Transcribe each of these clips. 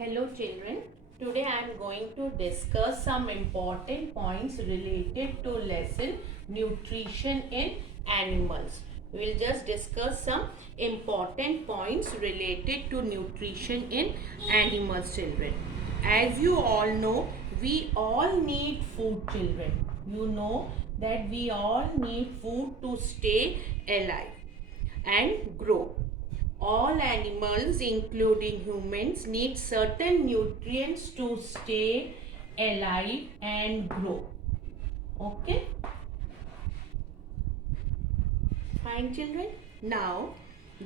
Hello children, today I am going to discuss some important points related to lesson nutrition in animals. We will just discuss some important points related to nutrition in animals children. As you all know, we all need food children. You know that we all need food to stay alive and grow. All animals, including humans, need certain nutrients to stay alive and grow. Okay? Fine, children. Now,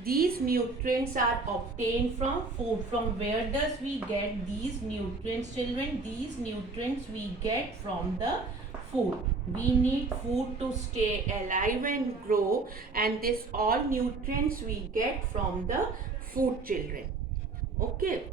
these nutrients are obtained from food. From where does we get these nutrients, children? These nutrients we get from the food. We need food to stay alive and grow, and this all nutrients we get from the food, children. Okay.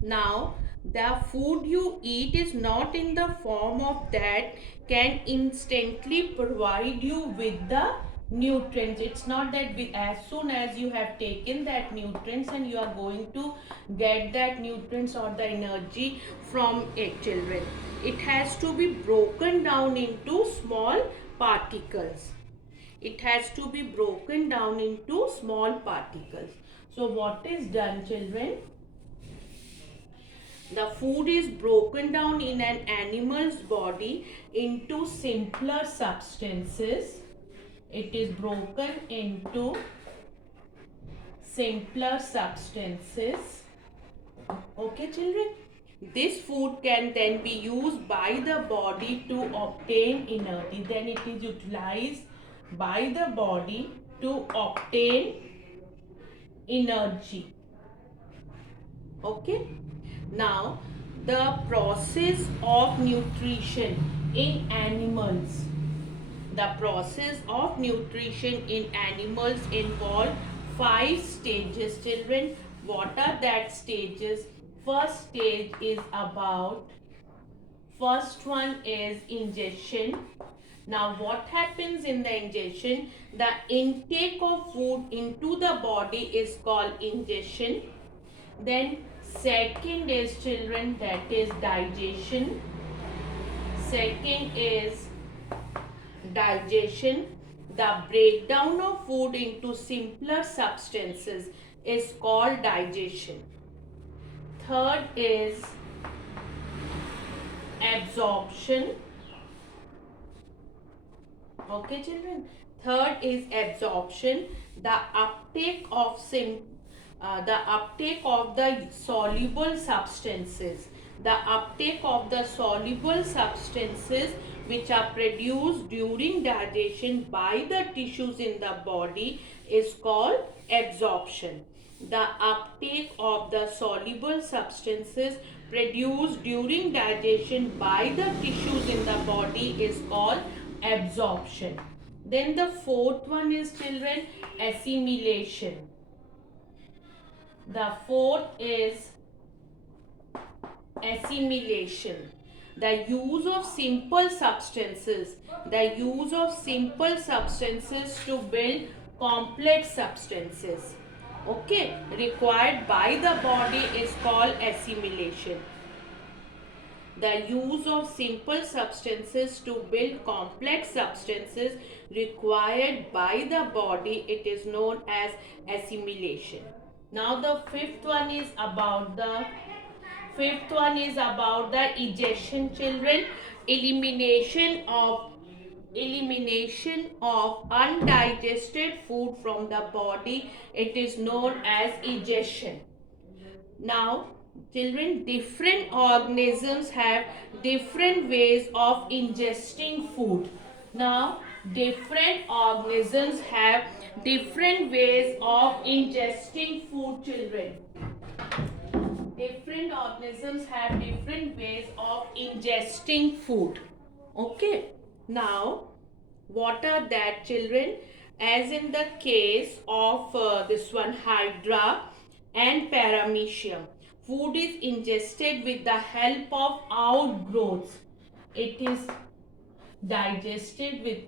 Now, the food you eat is not in the form of that can instantly provide you with the nutrients. It's not that as soon as you have taken that nutrients and you are going to get that nutrients or the energy from it, children. It has to be broken down into small particles. It has to be broken down into small particles. So what is done, children? The food is broken down in an animal's body into simpler substances. It is broken into simpler substances. Okay, children? This food can then be used by the body to obtain energy. Then it is utilized by the body to obtain energy. Okay? Now, the process of nutrition in animals. The process of nutrition in animals involve 5 stages, children. What are that stages? First stage is first one is ingestion. Now what happens in the ingestion? The intake of food into the body is called ingestion. Then second is, children, that is digestion. Second is digestion. The breakdown of food into simpler substances is called digestion. Third is absorption. Okay, children. Third is absorption. The uptake of the soluble substances. The uptake of the soluble substances which are produced during digestion by the tissues in the body is called absorption. The uptake of the soluble substances produced during digestion by the tissues in the body is called absorption. Then the fourth one is, children, assimilation. The fourth is assimilation. The use of simple substances. The use of simple substances to build complex substances. Okay, required by the body is called assimilation. The use of simple substances to build complex substances required by the body, it is known as assimilation. Now the fifth one is about the egestion, children. Elimination of undigested food from the body, it is known as egestion. Now, children, different organisms have different ways of ingesting food. Now, different organisms have different ways of ingesting food, children. Different organisms have different ways of ingesting food. Okay. Now, what are that, children? As in the case of this one, Hydra and Paramecium, food is ingested with the help of outgrowths. It is digested with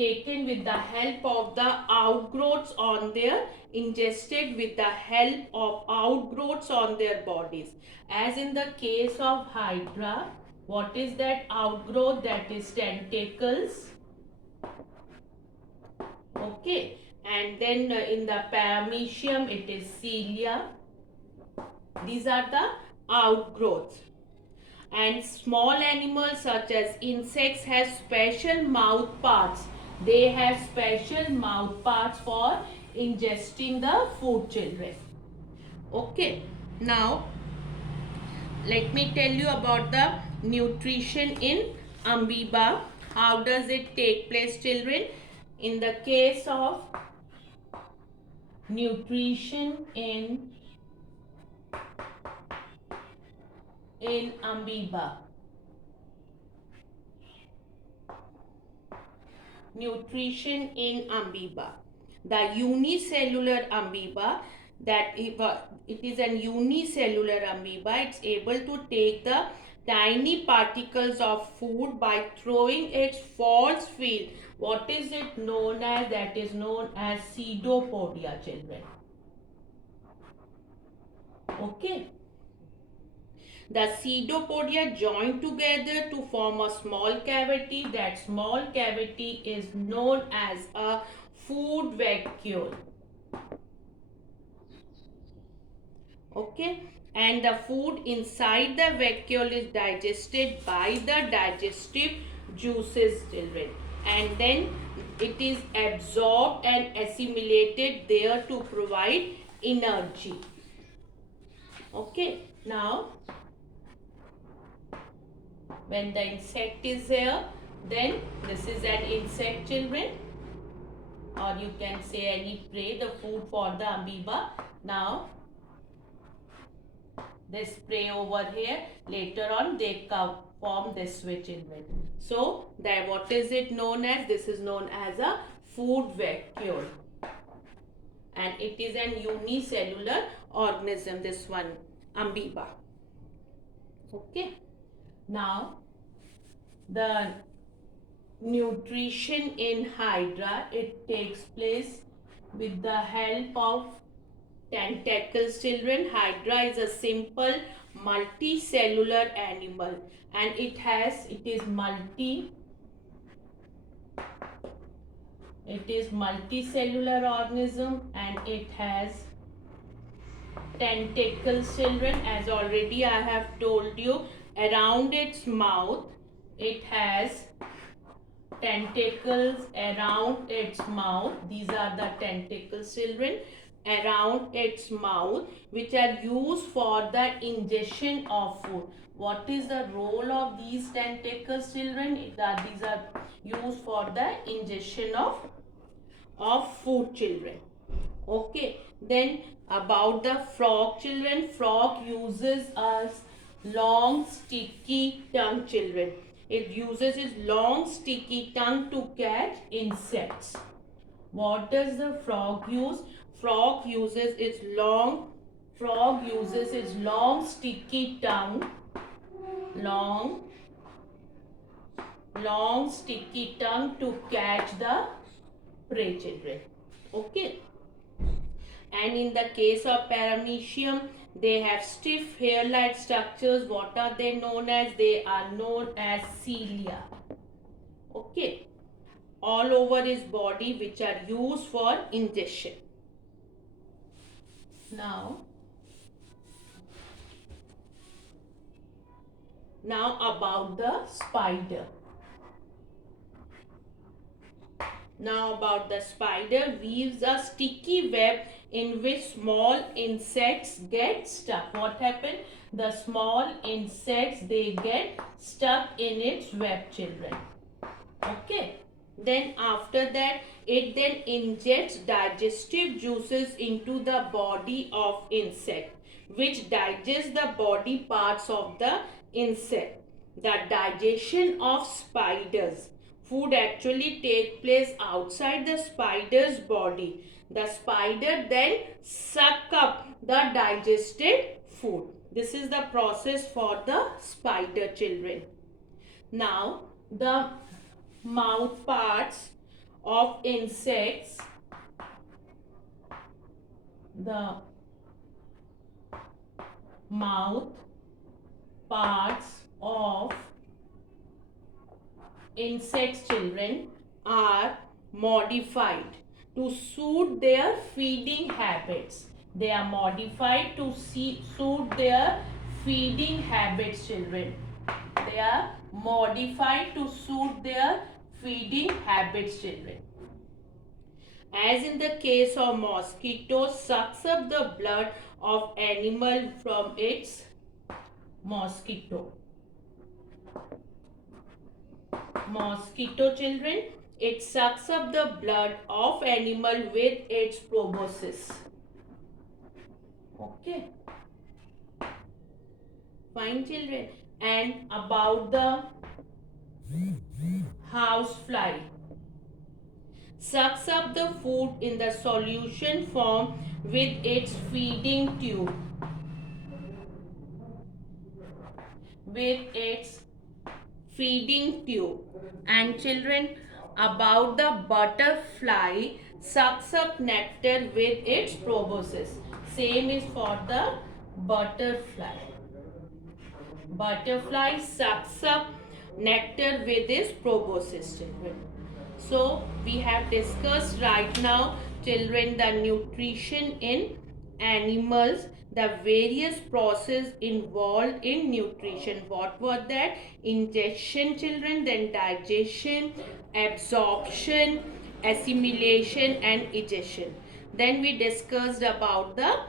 taken with the help of the outgrowths on their, ingested with the help of outgrowths on their bodies. As in the case of Hydra, what is that outgrowth? That is tentacles. Okay, and then in the paramecium it is cilia. These are the outgrowths. And small animals such as insects have special mouth parts. They have special mouth parts for ingesting the food, children. Okay, now let me tell you about the nutrition in amoeba. How does it take place, children? In the case of nutrition in amoeba. Nutrition in amoeba. The unicellular amoeba, that it is an unicellular amoeba, it's able to take the tiny particles of food by throwing its false field. What is it known as? That is known as pseudopodia, children. Okay. The pseudopodia join together to form a small cavity. That small cavity is known as a food vacuole. Okay, and the food inside the vacuole is digested by the digestive juices, children, and then it is absorbed and assimilated there to provide energy. Okay, now when the insect is here, then this is an insect, children, or you can say any prey, the food for the amoeba. Now this prey over here, later on they form this way, children. So that what is it known as? This is known as a food vacuole, and it is an unicellular organism, this one amoeba. Okay, now the nutrition in Hydra, it takes place with the help of tentacles, children. Hydra is a simple multicellular animal, and it is multicellular organism, and it has tentacles, children. As already I have told you, around its mouth it has tentacles around its mouth. These are the tentacles, children, around its mouth, which are used for the ingestion of food. What is the role of these tentacles, children? These are used for the ingestion of food, children. Okay, then about the frog, children. Frog uses a long sticky tongue, children. It uses its long sticky tongue to catch insects. What does the frog use? Frog uses its long sticky tongue, long sticky tongue to catch the prey, children. Okay. And in the case of paramecium, they have stiff hair-like structures. What are they known as? They are known as cilia. Okay, all over his body, which are used for ingestion. Now about the spider. Now about the spider weaves a sticky web in which small insects get stuck. What happened? The small insects, they get stuck in its web, children. Okay. Then after that, it then injects digestive juices into the body of insect, which digests the body parts of the insect. The digestion of spiders food actually take place outside the spider's body. The spider then suck up the digested food. This is the process for the spider, children. Now the mouth parts of insects, the mouth parts of insects, children, are modified to suit their feeding habits. They are modified to suit their feeding habits, children. They are modified to suit their feeding habits, children. As in the case of mosquito, sucks up the blood of animal from its mosquito. Mosquito, children, it sucks up the blood of animal with its proboscis. Okay. Fine, children. And about the housefly, sucks up the food in the solution form with its feeding tube. With its feeding tube. And children, about the butterfly, sucks up nectar with its proboscis. Same is for the butterfly. Butterfly sucks up nectar with its proboscis, children. So we have discussed right now, children, the nutrition in animals, the various process involved in nutrition. What was that? Ingestion, children, then digestion, absorption, assimilation and egestion. Then we discussed about the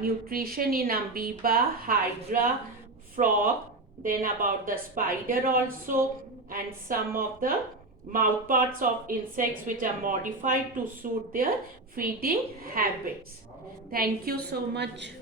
nutrition in amoeba, hydra, frog, then about the spider also, and some of the mouthparts of insects which are modified to suit their feeding habits. Thank you so much.